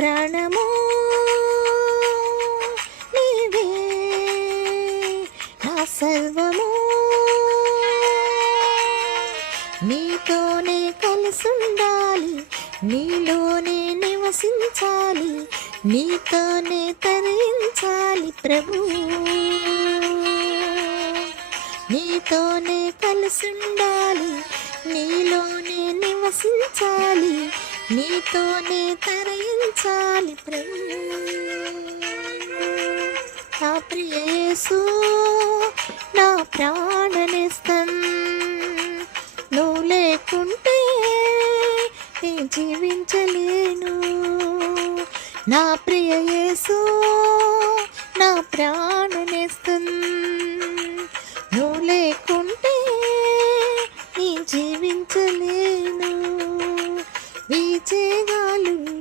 ప్రాణము నీవే, నా సర్వము నీతోనే కలిసుండాలి, నీలోనే నివసించాలి, నీతోనే తరించాలి ప్రభు, నీతోనే కలిసుండాలి, నీలోనే నివసించాలి, నీతోనే తరించాలి ప్రభు. నా ప్రియ యేసు నా ప్రాణనేస్తం, నువ్వు లేకుంటే నేను జీవించలేను. నా ప్రియ యేసు నా ప్రాణనేస్తం, నువ్వు లేకుంటే నేను జీవించలేను. వీచే గాలుల్లో